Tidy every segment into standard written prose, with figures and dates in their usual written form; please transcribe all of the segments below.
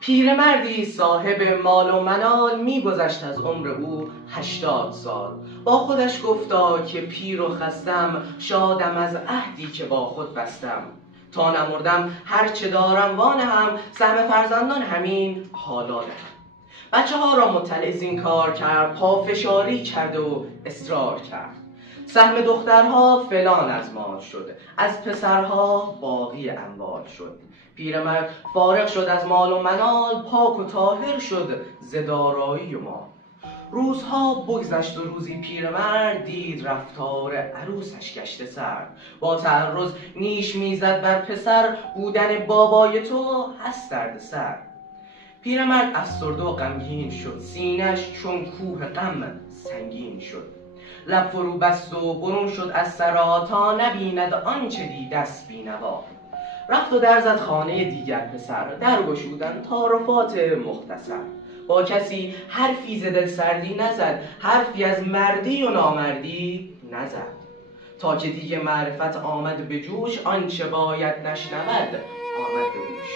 پیرمردی صاحب مال و منال می‌گذشت از عمر او 80 سال. با خودش گفتا که پیر و خستم، شادم از عهدی که با خود بستم. تا نمردم هرچه دارم وانهم، سهم فرزندان همین حالا دهم. بچه ها را مطلع زین کار کرد، پافشاری کرد و اصرار کرد. سهم دخترها فلان از مال شد، از پسرها باقی اموال شد. پیرمرد فارغ شد از مال و منال، پاک و طاهر شد ز دارایی و مال. روزها بگذشت و روزی پیرمرد دید رفتار عروسش گشته سرد. با تعرض نیش میزد بر پسر، بودن بابای تو هست درد سر. پیرمرد افسرده و غمگین شد، سینه‌اش چون کوه غم سنگین شد. لب فرو بست و برون شد از سرا، تا نبیند آنچه دیدست بینوا. رفت و در زد خانه دیگر پسر، در گشودن تعارفات مختصر. با کسی حرفی ز دل سردی نزد، حرفی از مردی و نامردی نزد. تا که دیگه معرفت آمد به جوش، آنچه باید نشنود آمد به گوش.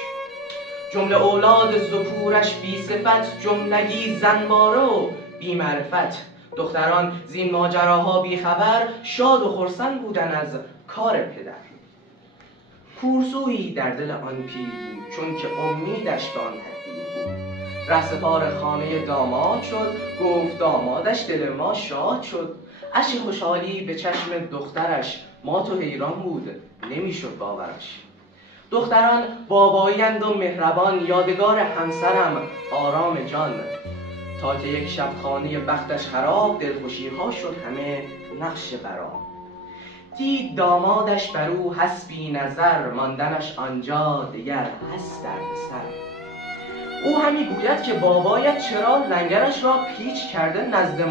جمله اولاد ذکورش بی صفت، جملگی زنباره و بی معرفت. دختران زین ماجراها بی خبر، شاد و خرسند بودن از کار پدر. کورسویی در دل آن پیر بود، چون که امیدش به آن تدبیر بود. رهسپار خانه داماد شد، گفت دامادش دل ما شاد شد. اشک خوشحالی به چشم دخترش، ما تو حیران بود نمیشد باورش. دختران بابایی‌اند و مهربان، یادگار همسرم آرام جان. تا که یک شب خانه بختش خراب، دلخوشی‌ها شد همه نقش برام. دید دامادش بر او حسبی نظر، ماندنش آنجا دگر هست درد سر. او همی گوید که بابایت چرا لنگرش را پیچ کرده نزد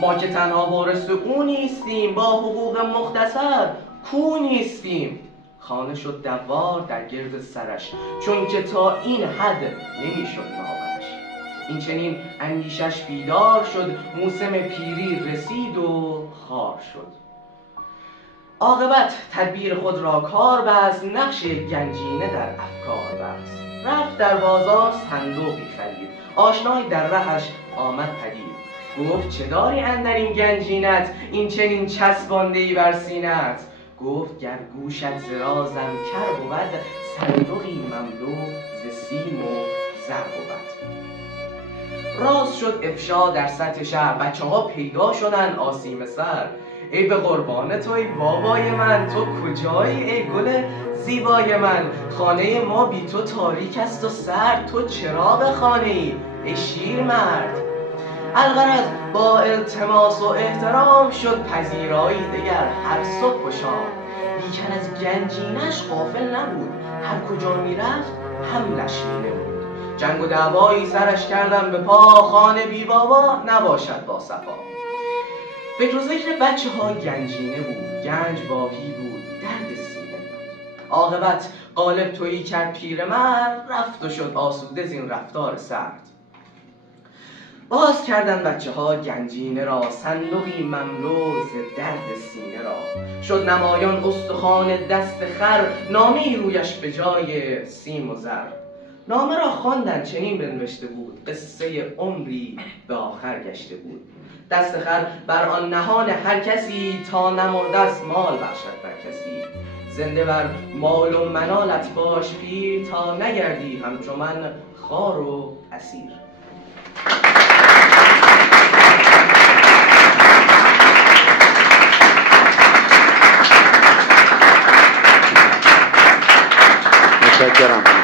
ما که تنها وارث او نیستیم، با حقوق مختصر کو نیستیم. خانه شد دوار در گرد سرش، چون که تا این حد نمیشد باورش. این چنین اندیشش بیدار شد، موسم پیری رسید و خار شد. عاقبت تدبیر خود را کار بست، نقش گنجینه در افکار بست. رفت در بازار صندوقی خرید، آشنای در رهش آمد پدید. گفت چه داری اندر این گنجینت، این چنین چسبانده‌ای بر سینت؟ گفت گر گوشت زرازم کر بود، صندوقی مملو ز سیم و زر بود. راز شد افشا در سطح شهر، بچه ها پیدا شدن آسیم سر. ای به قربان توی بابای من، تو کجایی ای گل زیبای من؟ خانه ما بی تو تاریک است و سرد، تو چراغ خانه ای شیر مرد. الغرض با التماس و احترام، شد پذیرایی دگر هر صبح و شام. لیکن از گنجینش غافل نبود، هر کجا میرفت حملش مینمود. جنگ و دعوایی سرش کردم به پا، خانه بی بابا نباشد با صفا. فکر و ذکر بچه ها گنجینه بود، گنج باقی بود، درد سینه بود. عاقبت غالب تویی کرد پیرمرد، رفت و شد آسوده زین رفتار سرد. باز کردن بچه ها گنجینه را، صندوقی مملو ز درد سینه را. شد نمایان استخوان دست خر، نامه رویش به جای سیم و زر. نامه را خواندن چنین بنوشته بود، قصه عمری به آخر گشته بود. دست خر بر آن نهان هر کسی، تا نمرده است مال بخشد بر کسی. زنده بر مال و منالت باش پیر، تا نگردی همچو من خوار و اسیر. متشکرم.